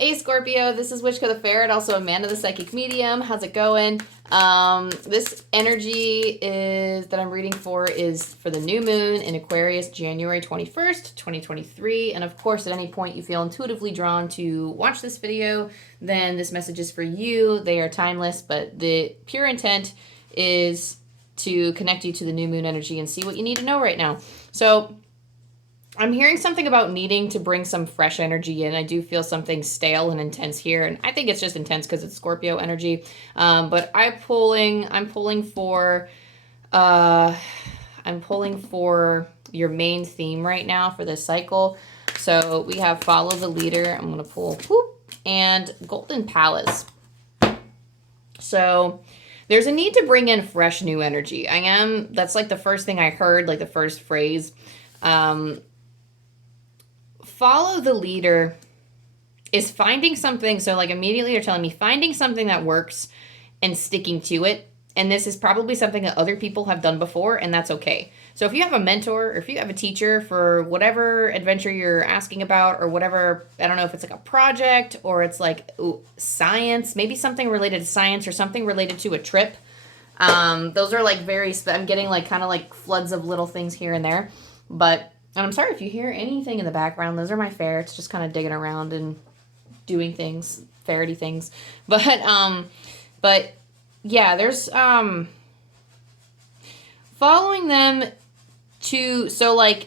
Hey Scorpio, this is wishkotheferret, also Amanda the Psychic Medium. How's it going? This energy is that I'm reading for is for the new moon in Aquarius, January 21st, 2023. And of course, at any point you feel intuitively drawn to watch this video, then this message is for you. They are timeless, but the pure intent is to connect you to the new moon energy and see what you need to know right now. So I'm hearing something about needing to bring some fresh energy in. I do feel something stale and intense here, and I think it's just intense because it's Scorpio energy. But I'm pulling for your main theme right now for this cycle. So we have follow the leader. I'm gonna pull and Golden Palace. So there's a need to bring in fresh new energy. That's like the first thing I heard, like the first phrase. Follow the leader is finding something. So like immediately you're telling me finding something that works and sticking to it. And this is probably something that other people have done before, and that's okay. So if you have a mentor or if you have a teacher for whatever adventure you're asking about or whatever, I don't know if it's like a project or it's like science, maybe something related to science or something related to a trip. Those are like I'm getting like kind of like floods of little things here and there. And I'm sorry if you hear anything in the background. Those are my ferrets just kind of digging around and doing things, ferrety things. But yeah, there's following them to, so like,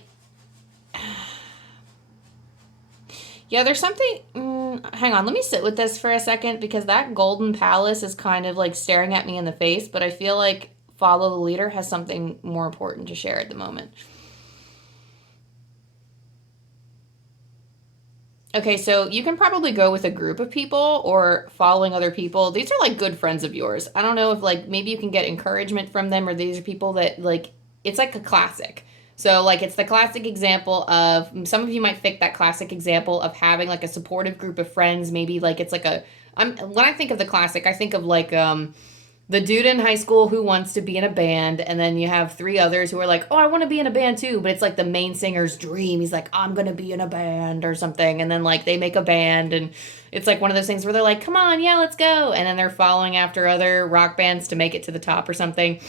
yeah, there's something, hang on, let me sit with this for a second because that Golden Palace is kind of like staring at me in the face, but I feel like follow the leader has something more important to share at the moment. Okay, so you can probably go with a group of people or following other people. These are like good friends of yours. I don't know if like maybe you can get encouragement from them or these are people that like, it's like a classic. So like it's the classic example of, some of you might pick that classic example of having like a supportive group of friends. Maybe like it's like when I think of the classic, I think of like the dude in high school who wants to be in a band, and then you have three others who are like, oh, I want to be in a band too, but it's like the main singer's dream. He's like, I'm going to be in a band or something, and then like they make a band, and it's like one of those things where they're like, come on, yeah, let's go, and then they're following after other rock bands to make it to the top or something.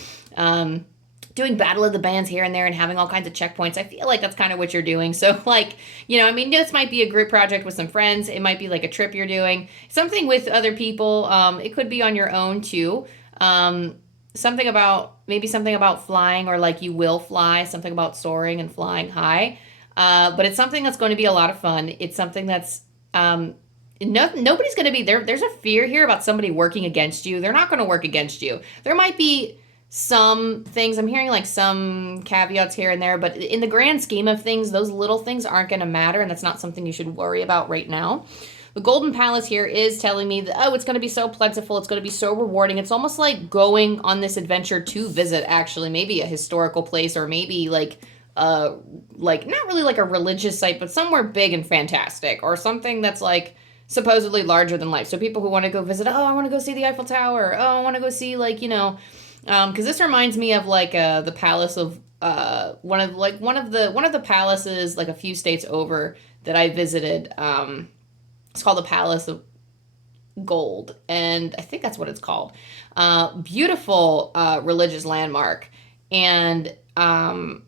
Doing battle of the bands here and there and having all kinds of checkpoints. I feel like that's kind of what you're doing. So like, you know, I mean, this might be a group project with some friends. It might be like a trip you're doing. Something with other people. It could be on your own too. Something about flying, or like you will fly, something about soaring and flying high. But it's something that's going to be a lot of fun. It's something that's, nobody's going to be there. There's a fear here about somebody working against you. They're not going to work against you. There might be some things, I'm hearing like some caveats here and there, but in the grand scheme of things, those little things aren't going to matter. And that's not something you should worry about right now. The Golden Palace here is telling me that, oh, it's going to be so plentiful. It's going to be so rewarding. It's almost like going on this adventure to visit, actually, maybe a historical place, or maybe like not really like a religious site, but somewhere big and fantastic, or something that's like supposedly larger than life. So people who want to go visit, oh, I want to go see the Eiffel Tower. Oh, I want to go see like, you know, because this reminds me of like the palace of one of the palaces like a few states over that I visited. It's called the Palace of Gold, and I think that's what it's called. Beautiful religious landmark, and I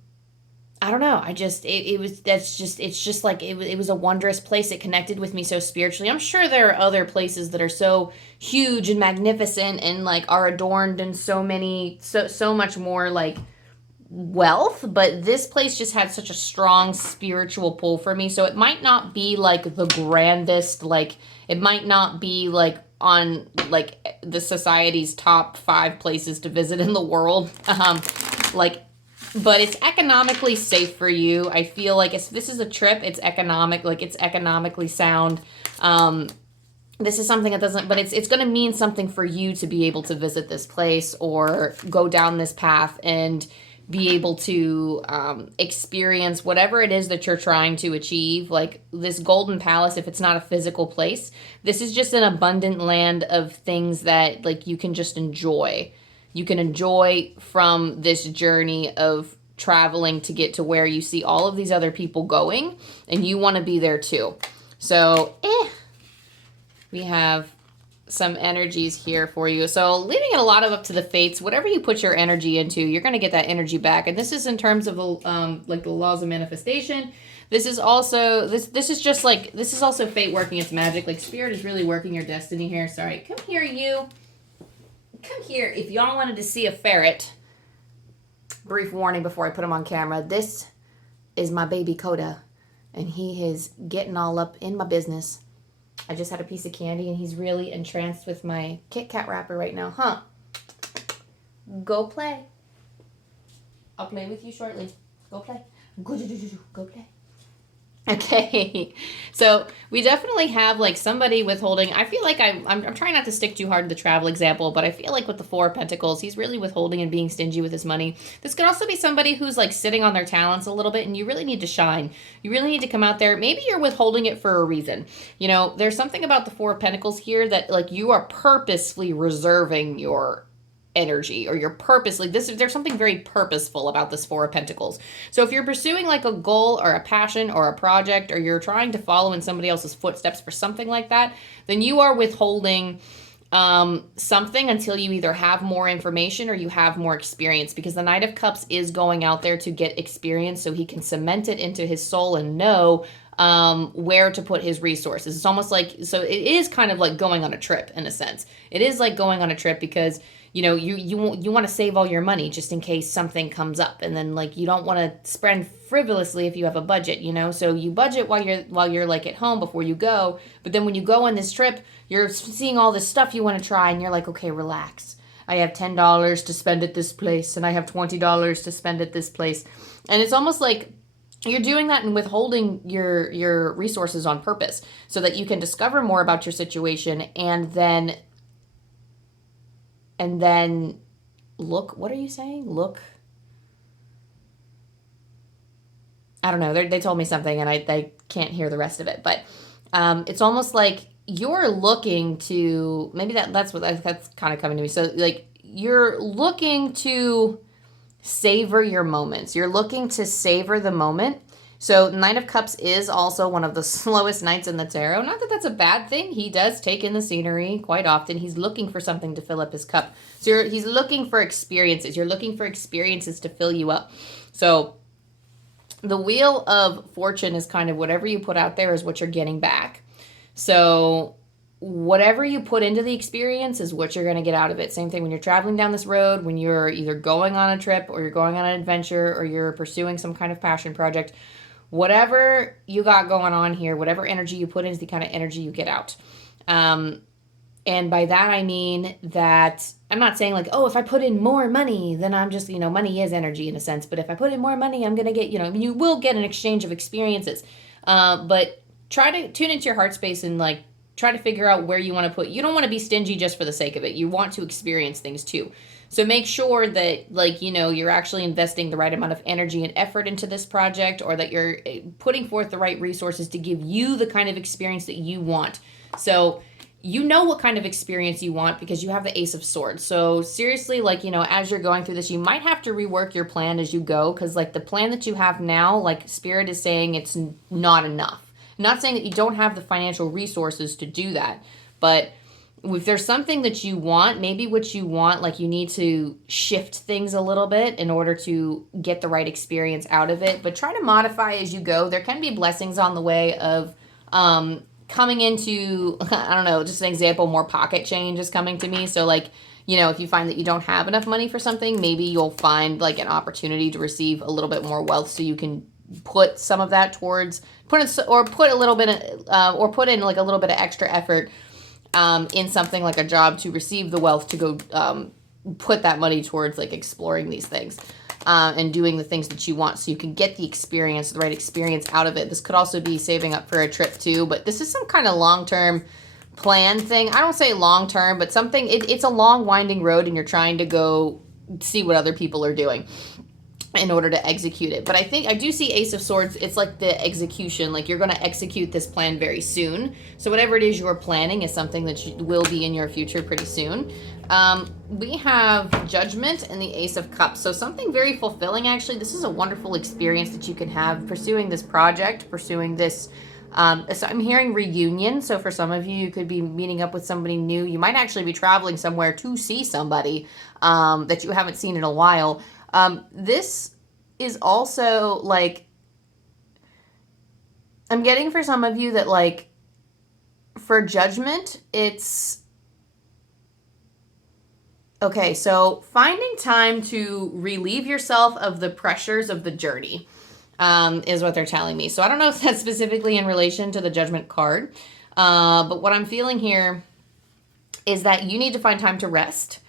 don't know. It's just like it was a wondrous place. It connected with me so spiritually. I'm sure there are other places that are so huge and magnificent and like are adorned and so much more like wealth, but this place just had such a strong spiritual pull for me. So it might not be like the grandest, like it might not be like on like the society's top 5 places to visit in the world, but it's economically safe for you. I feel like if this is a trip, it's economically sound. This is something that doesn't, but it's going to mean something for you to be able to visit this place or go down this path and be able to experience whatever it is that you're trying to achieve. Like this Golden Palace, if it's not a physical place, this is just an abundant land of things that like you can just enjoy. You can enjoy from this journey of traveling to get to where you see all of these other people going, and you want to be there too. So, We have some energies here for you. So leaving it a lot of up to the fates. Whatever you put your energy into, you're going to get that energy back. And this is in terms of like the laws of manifestation. This is also this is just like this is also fate working its magic. Like spirit is really working your destiny here. Sorry, come here, you. Come here. If y'all wanted to see a ferret, brief warning before I put him on camera. This is my baby Coda, and he is getting all up in my business. I just had a piece of candy, and he's really entranced with my Kit Kat wrapper right now. Huh? Go play. I'll play with you shortly. Go play. Go play. Okay, so we definitely have like somebody withholding. I feel like I'm trying not to stick too hard to the travel example, but I feel like with the Four of Pentacles, he's really withholding and being stingy with his money. This could also be somebody who's like sitting on their talents a little bit, and you really need to shine. You really need to come out there. Maybe you're withholding it for a reason. You know, there's something about the Four of Pentacles here that like you are purposefully reserving your energy, or you're purposely there's something very purposeful about this Four of Pentacles. So if you're pursuing like a goal or a passion or a project, or you're trying to follow in somebody else's footsteps for something like that, then you are withholding something until you either have more information or you have more experience, because the Knight of Cups is going out there to get experience so he can cement it into his soul and know where to put his resources. It's almost like, so it is kind of like going on a trip in a sense. It is like going on a trip because you know, you want to save all your money just in case something comes up, and then like you don't want to spend frivolously if you have a budget, you know. So you budget while you're like at home before you go, but then when you go on this trip, you're seeing all this stuff you want to try, and you're like, okay, relax. I have $10 to spend at this place, and I have $20 to spend at this place, and it's almost like you're doing that and withholding your resources on purpose so that you can discover more about your situation, and then look, what are you saying? Look. I don't know. They told me something and I can't hear the rest of it. But it's almost like you're looking to, maybe that's kind of coming to me. So like you're looking to savor your moments. You're looking to savor the moment. So Knight of Cups is also one of the slowest knights in the tarot. Not that that's a bad thing. He does take in the scenery quite often. He's looking for something to fill up his cup. So he's looking for experiences. You're looking for experiences to fill you up. So the Wheel of Fortune is kind of whatever you put out there is what you're getting back. So whatever you put into the experience is what you're going to get out of it. Same thing when you're traveling down this road, when you're either going on a trip or you're going on an adventure or you're pursuing some kind of passion project. Whatever you got going on here, whatever energy you put in is the kind of energy you get out. And by that, I mean that I'm not saying like, oh, if I put in more money, then I'm just, money is energy in a sense. But if I put in more money, I'm going to get, you will get an exchange of experiences. But try to tune into your heart space and like try to figure out where you want to put. You don't want to be stingy just for the sake of it. You want to experience things too. So make sure that, like, you're actually investing the right amount of energy and effort into this project, or that you're putting forth the right resources to give you the kind of experience that you want. So you know what kind of experience you want because you have the Ace of Swords. So seriously, like, as you're going through this, you might have to rework your plan as you go, because like the plan that you have now, like Spirit is saying it's not enough. I'm not saying that you don't have the financial resources to do that, but if there's something that you want, maybe what you want, like you need to shift things a little bit in order to get the right experience out of it. But try to modify as you go. There can be blessings on the way of coming into, I don't know, just an example, more pocket change is coming to me. So like, if you find that you don't have enough money for something, maybe you'll find like an opportunity to receive a little bit more wealth so you can put some of that towards, put in like a little bit of extra effort in something like a job to receive the wealth to go put that money towards like exploring these things and doing the things that you want so you can get the experience, the right experience out of it. This could also be saving up for a trip too, but this is some kind of long-term plan thing. I don't say long-term, but something, it's a long winding road and you're trying to go see what other people are doing in order to execute it. But I do see Ace of Swords. It's like the execution, like you're going to execute this plan very soon. So whatever it is you're planning is something that will be in your future pretty soon. We have Judgment and the Ace of Cups. So something very fulfilling, actually. This is a wonderful experience that you can have pursuing this project, pursuing this So I'm hearing reunion. So for some of you, you could be meeting up with somebody new. You might actually be traveling somewhere to see somebody that you haven't seen in a while. This is also like, I'm getting for some of you that like, for judgment, it's okay. So finding time to relieve yourself of the pressures of the journey is what they're telling me. So I don't know if that's specifically in relation to the judgment card, but what I'm feeling here is that you need to find time to rest.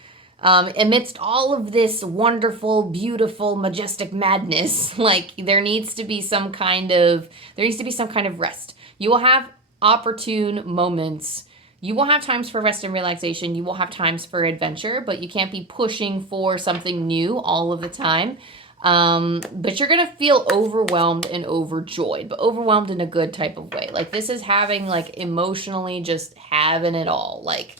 Amidst all of this wonderful, beautiful, majestic madness, like there needs to be some kind of rest. You will have opportune moments. You will have times for rest and relaxation. You will have times for adventure, but you can't be pushing for something new all of the time. But you're gonna feel overwhelmed and overjoyed, but overwhelmed in a good type of way. Like this is having like emotionally just having it all. Like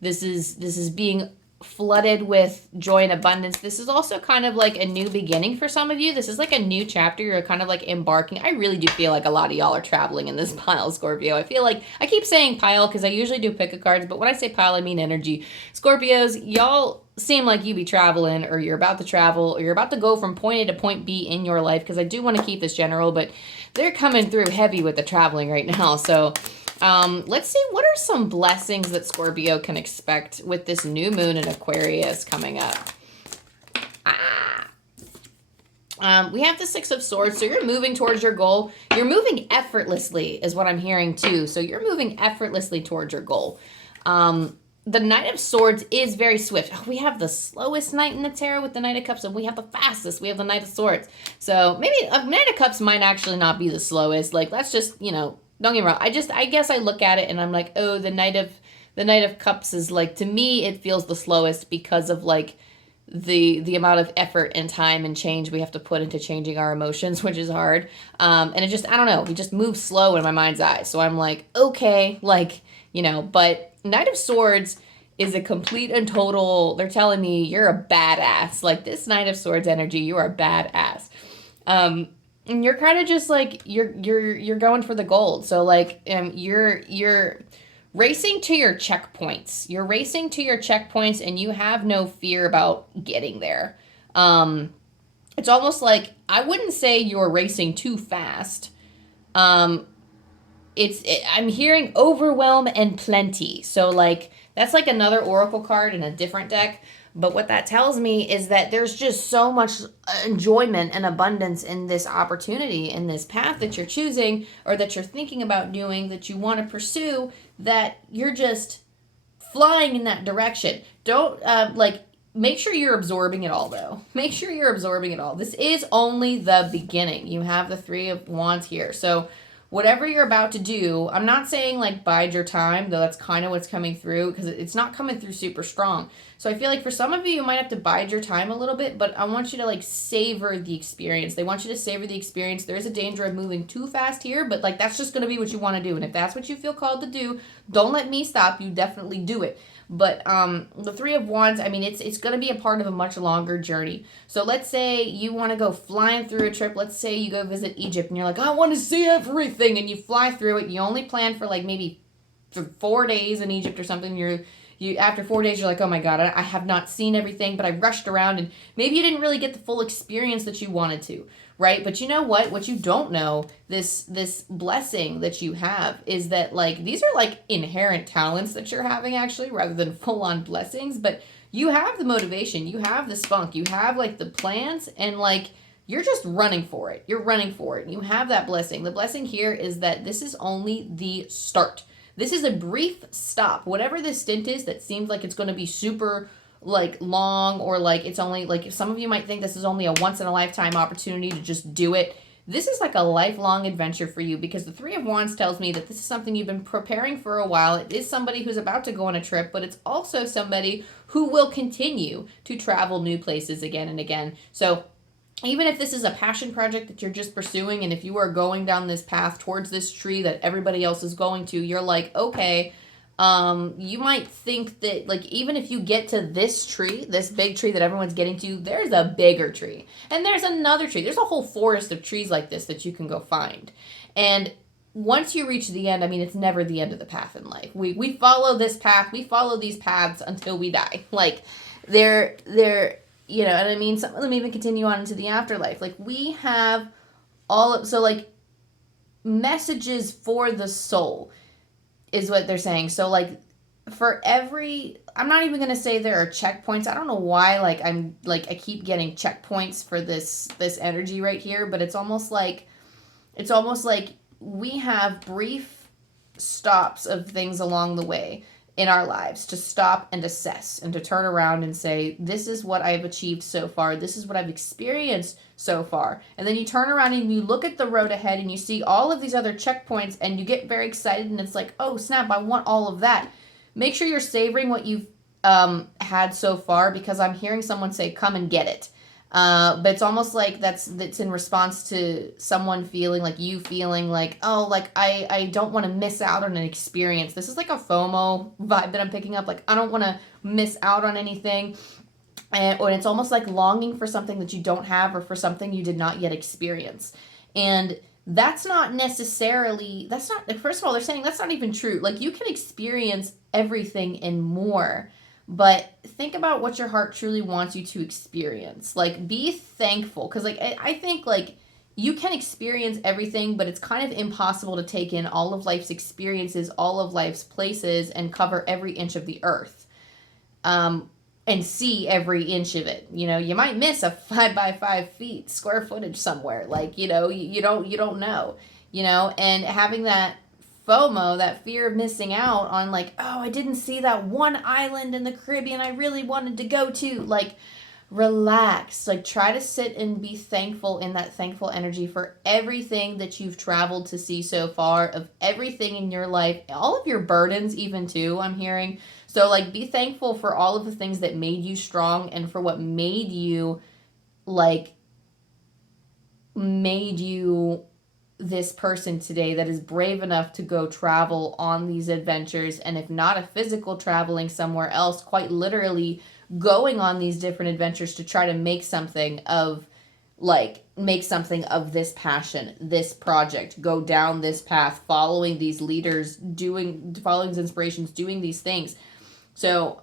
this is being flooded with joy and abundance. This is also kind of like a new beginning for some of you. This is like a new chapter. You're kind of like embarking. I really do feel like a lot of y'all are traveling in this pile, Scorpio. I feel like I keep saying pile because I usually do pick a cards, but when I say pile, I mean energy. Scorpios, y'all seem like you be traveling, or you're about to travel, or you're about to go from point A to point B in your life, because I do want to keep this general, but they're coming through heavy with the traveling right now. So let's see, what are some blessings that Scorpio can expect with this new moon in Aquarius coming up? We have the Six of Swords, so you're moving towards your goal. You're moving effortlessly is what I'm hearing too. So you're moving effortlessly towards your goal. The Knight of Swords is very swift. Oh, we have the slowest Knight in the tarot with the Knight of Cups, and we have the fastest. We have the Knight of Swords. So maybe a Knight of Cups might actually not be the slowest. Like, let's just, don't get me wrong. I guess I look at it and I'm like, oh, the Knight of Cups is like, to me, it feels the slowest because of like the amount of effort and time and change we have to put into changing our emotions, which is hard. And it just, I don't know, we just move slow in my mind's eye. So I'm like, okay, like, but Knight of Swords is a complete and total, they're telling me you're a badass. Like this Knight of Swords energy, you are a badass. And you're kind of just like, you're going for the gold. So like, you're racing to your checkpoints. You're racing to your checkpoints and you have no fear about getting there. It's almost like, I wouldn't say you're racing too fast. I'm hearing overwhelm and plenty. So like, that's like another oracle card in a different deck. But what that tells me is that there's just so much enjoyment and abundance in this opportunity, in this path that you're choosing or that you're thinking about doing, that you want to pursue, that you're just flying in that direction. Don't, make sure you're absorbing it all, though. Make sure you're absorbing it all. This is only the beginning. You have the Three of Wands here. So whatever you're about to do, I'm not saying like bide your time, though that's kind of what's coming through, because it's not coming through super strong. So I feel like for some of you, you might have to bide your time a little bit, but I want you to like savor the experience. They want you to savor the experience. There is a danger of moving too fast here, but like that's just going to be what you want to do. And if that's what you feel called to do, don't let me stop you. Definitely do it. But the Three of Wands, I mean, it's going to be a part of a much longer journey. So let's say you want to go flying through a trip. Let's say you go visit Egypt and you're like, I want to see everything. And you fly through it. You only plan for like maybe 4 days in Egypt or something. You after 4 days, you're like, oh my God, I have not seen everything, but I rushed around and maybe you didn't really get the full experience that you wanted to, right? But you know what? What you don't know, this blessing that you have is that like, these are like inherent talents that you're having actually, rather than full on blessings, but you have the motivation, you have the spunk, you have like the plans, and like, you're just running for it. You're running for it. You have that blessing. The blessing here is that this is only the start. This is a brief stop. Whatever this stint is that seems like it's going to be super like long, or like it's only like, some of you might think this is only a once in a lifetime opportunity to just do it. This is like a lifelong adventure for you, because the Three of Wands tells me that this is something you've been preparing for a while. It is somebody who's about to go on a trip, but it's also somebody who will continue to travel new places again and again. So even if this is a passion project that you're just pursuing, and if you are going down this path towards this tree that everybody else is going to, you're like, okay, you might think that like, even if you get to this tree, this big tree that everyone's getting to, there's a bigger tree and there's another tree. There's a whole forest of trees like this that you can go find. And once you reach the end, I mean, it's never the end of the path in life. We follow this path, we follow these paths until we die. Like, they're, you know, and I mean, some of them even continue on into the afterlife. Like, we have so like, messages for the soul is what they're saying. So, like, for every, I'm not even going to say there are checkpoints. I don't know why, like, I keep getting checkpoints for this energy right here, but it's almost like we have brief stops of things along the way in our lives to stop and assess and to turn around and say, this is what I've achieved so far. This is what I've experienced so far. And then you turn around and you look at the road ahead and you see all of these other checkpoints and you get very excited and it's like, oh snap, I want all of that. Make sure you're savoring what you've had so far, because I'm hearing someone say, come and get it. But it's almost like that's in response to someone feeling like, oh, like I don't want to miss out on an experience. This is like a FOMO vibe that I'm picking up. Like, I don't want to miss out on anything. Or it's almost like longing for something that you don't have, or for something you did not yet experience. And that's not necessarily, first of all, they're saying that's not even true. Like, you can experience everything and more. But think about what your heart truly wants you to experience. Like, be thankful. Because, like, I think, like, you can experience everything, but it's kind of impossible to take in all of life's experiences, all of life's places, and cover every inch of the earth. And see every inch of it. You know, you might miss a 5 by 5 feet square footage somewhere. Like, you know, you don't know. You know, and having that FOMO, that fear of missing out on, like, oh, I didn't see that one island in the Caribbean I really wanted to go to. Like, relax. Like, try to sit and be thankful in that thankful energy for everything that you've traveled to see so far, of everything in your life, all of your burdens even too, I'm hearing. So, like, be thankful for all of the things that made you strong, and for what made you this person today that is brave enough to go travel on these adventures. And if not a physical traveling somewhere else, quite literally going on these different adventures to try to make something of this passion, this project, go down this path, following these leaders, following these inspirations, doing these things. So,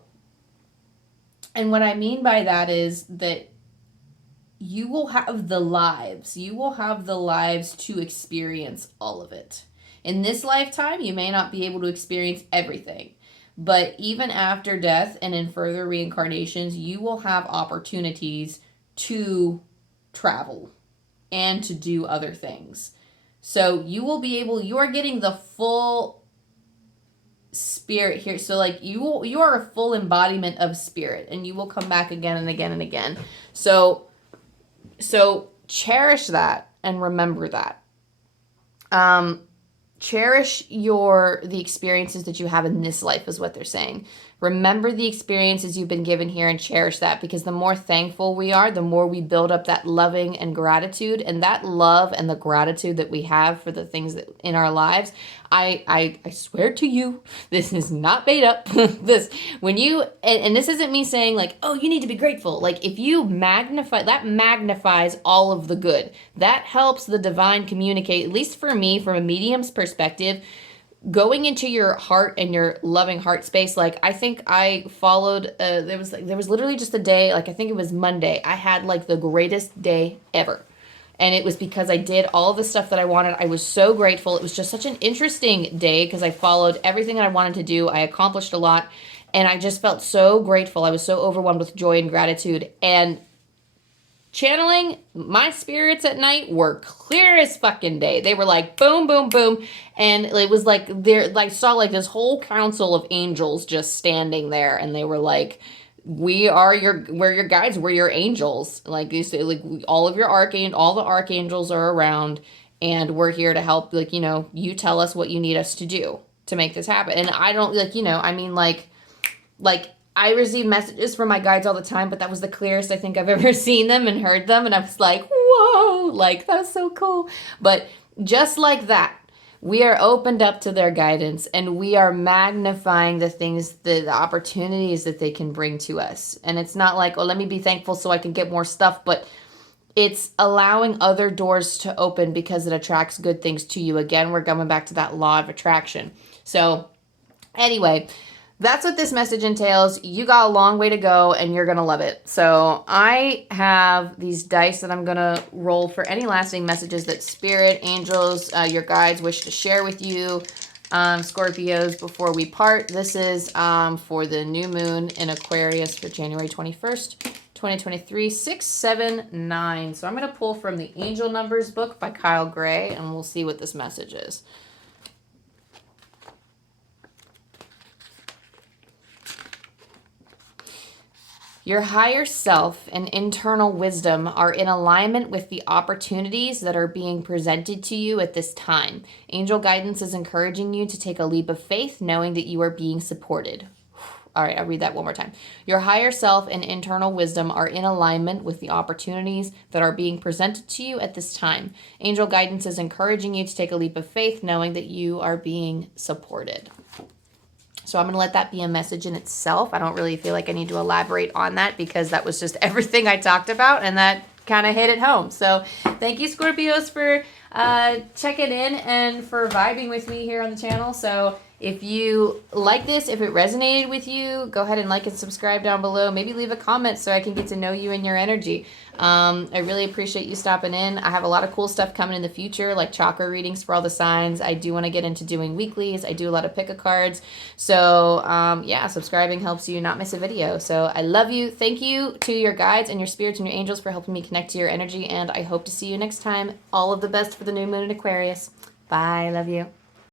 and what I mean by that is that you will have the lives to experience all of it. In this lifetime, you may not be able to experience everything, but even after death and in further reincarnations, you will have opportunities to travel and to do other things. So you are getting the full spirit here. So, like, you are a full embodiment of spirit, and you will come back again and again and again. So cherish that and remember that. Cherish the experiences that you have in this life is what they're saying. Remember the experiences you've been given here and cherish that, because the more thankful we are, the more we build up that loving and gratitude, and that love and the gratitude that we have for the things that in our lives. I swear to you, this is not made up. And this isn't me saying, like, oh, you need to be grateful. Like, if you magnifies all of the good. That helps the divine communicate, at least for me, from a medium's perspective, going into your heart and your loving heart space. Like, I think I followed, there was literally just a day, like, I think it was Monday, I had, like, the greatest day ever. And it was because I did all of the stuff that I wanted. I was so grateful. It was just such an interesting day because I followed everything that I wanted to do. I accomplished a lot, and I just felt so grateful. I was so overwhelmed with joy and gratitude. And channeling, my spirits at night were clear as fucking day. They were like boom, boom, boom. And it was like I saw like this whole council of angels just standing there, and they were like, we're your guides, we're your angels. Like you say, like all the archangels are around, and we're here to help. Like, you know, you tell us what you need us to do to make this happen. And I don't I receive messages from my guides all the time, but that was the clearest I think I've ever seen them and heard them. And I was like, whoa, like that's so cool. But just like that, we are opened up to their guidance, and we are magnifying the things, the opportunities that they can bring to us. And it's not like, oh, let me be thankful so I can get more stuff. But it's allowing other doors to open because it attracts good things to you. Again, we're going back to that law of attraction. So anyway, that's what this message entails. You got a long way to go and you're going to love it. So I have these dice that I'm going to roll for any lasting messages that spirit, angels, your guides wish to share with you, Scorpios, before we part. This is for the new moon in Aquarius for January 21st, 2023, 679. So I'm going to pull from the Angel Numbers book by Kyle Gray, and we'll see what this message is. Your higher self and internal wisdom are in alignment with the opportunities that are being presented to you at this time. Angel guidance is encouraging you to take a leap of faith, knowing that you are being supported. All right, I'll read that one more time. Your higher self and internal wisdom are in alignment with the opportunities that are being presented to you at this time. Angel guidance is encouraging you to take a leap of faith, knowing that you are being supported. So I'm going to let that be a message in itself. I don't really feel like I need to elaborate on that because that was just everything I talked about, and that kind of hit it home. So thank you, Scorpios, for checking in and for vibing with me here on the channel. So if you like this, if it resonated with you, go ahead and like and subscribe down below. Maybe leave a comment so I can get to know you and your energy. I really appreciate you stopping in. I have a lot of cool stuff coming in the future, like chakra readings for all the signs. I do want to get into doing weeklies. I do a lot of pick-a-cards. So yeah, subscribing helps you not miss a video. So I love you. Thank you to your guides and your spirits and your angels for helping me connect to your energy. And I hope to see you next time. All of the best for the new moon in Aquarius. Bye. Love you.